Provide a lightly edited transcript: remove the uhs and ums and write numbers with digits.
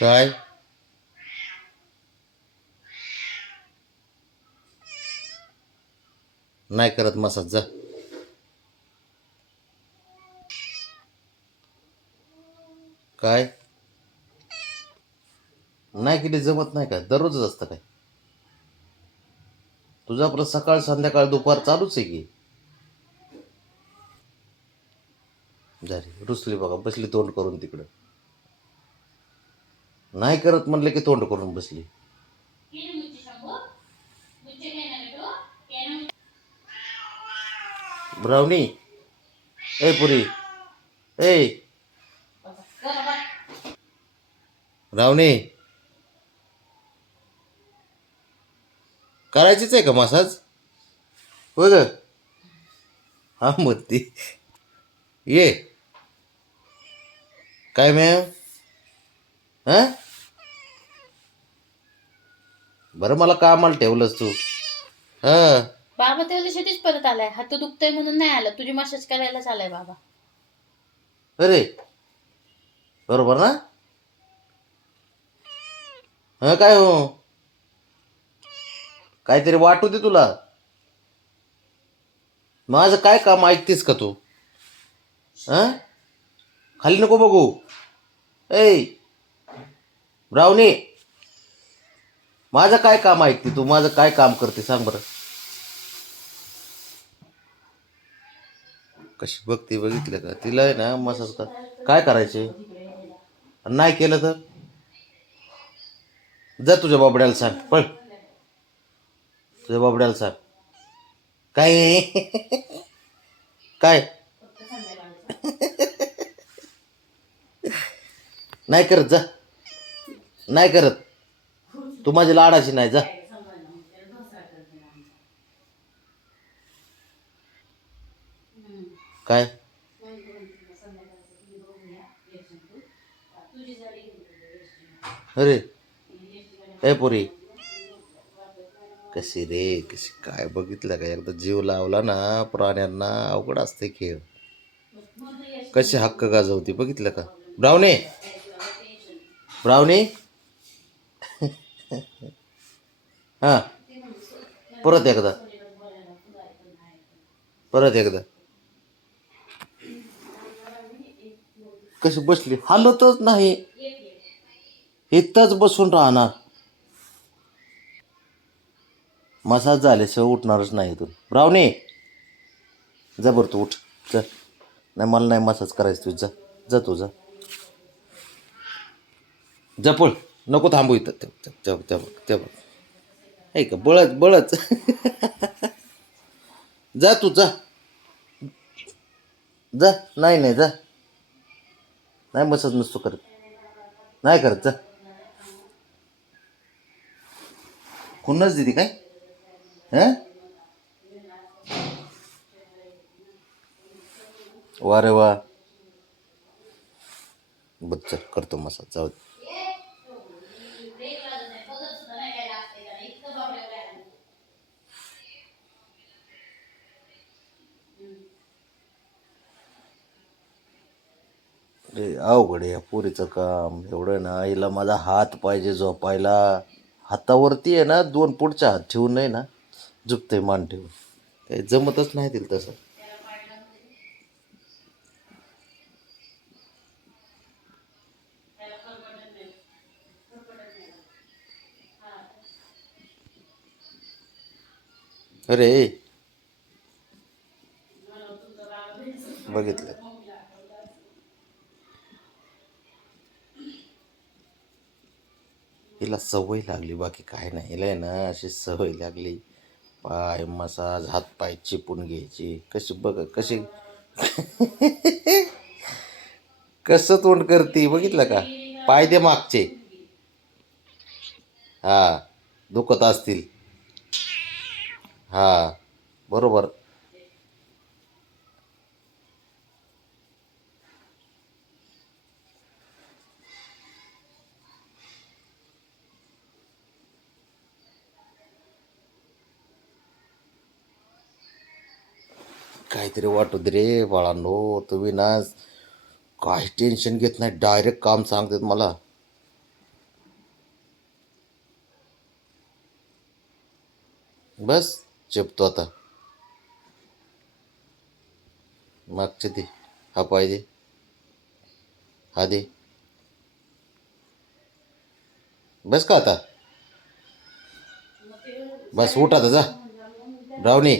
काय नाही करत मसाज जा. काय नाही केली जमत नाही का? दररोजच असतं काय तुझा? परत सकाळ संध्याकाळ दुपार चालूच आहे की. झाली रुसली बघा, बसली तोंड करून तिकडं. नाही करत म्हणलं की तोंड करून बसली. ब्राउनी ए पुरी ए ब्राउनी करायचीच आहे का मसाज? हो ग. हा मग ती ये काय मॅम. हां बरं मला कामाला ठेवलंस तू. हां बाबा त्या दिवशीच परत आलाय. हात दुखतोय म्हणून नाही आला, तुझी मसाज करायलाच आलाय बाबा. अरे बरोबर ना. हा काय हो, काहीतरी वाटू दे तुला. माझं काय काम ऐकतेस का तू? हां खाली नको बघू. ए ब्राउनी माझं काय काम ऐकते तू? माझं काय काम करते सांग बरं. कशी बघते बघितलं का? तिला आहे ना मसाज कर. काय करायचे? नाही केलं तर जा तुझ्या बाबड्याला सांग. पण तुझ्या बाबड्याला सांग. काय काय नाही करत जा. नाही करत. तू माझी लाडाची नाही जा. काय अरे ए पुरी कशी रे कशी काय बघितलं का? एकदा जीव लावला ना प्राण्यांना अवघड असते खेळ. कशी हक्क गाजवते बघितलं का? ब्राउनी ब्राउनी हां परत एकदा परत एकदा. कशी बसली हालतच नाही. इथंच बसून राहणार. मसाज झाल्याशिवाय उठणारच नाही इथून. ब्राउनी जा बरं तू उठ जा. नाही मला नाही मसाज करायचं तू जा. जा तू जा. जा पळ. नको थांबू इथं. त्या बघ आहे का बळच बळच. जा तू जा. जा नाही नाही जा. नाही मसाज नसतो करत. नाही करत जा. खुन्नस दिदी काय हां वा रे वा. बच्चा करतो मसाज जाऊ दे. रे अवघड आहे या पोरीचं काम. एवढं ना हिला माझा हात पाहिजे झोपायला. हातावरती आहे ना दोन पुढच्या हात ठेवून आहे ना झुपते मान ठेवून. काही जमतच नाही तिला तसं. अरे बघितलं हिला सवय लागली बाकी काय नाही. हिला आहे ना अशी सवय लागली. पाय मसाज हात पाय चिपून घ्यायची. कशी बघ कशी कसं तोंड करते बघितलं का? पाय दे मागचे. हा दुखत असतील. हा बरोबर. काहीतरी वाटू दे रे बाळांनो. तुम्ही ना काही टेन्शन घेत नाही. डायरेक्ट काम सांगतात मला. बस चेपतो आता. मागचे दे, हा पाय दे, हा दे. बस का आता? बस उठ आता जा. ब्राउनी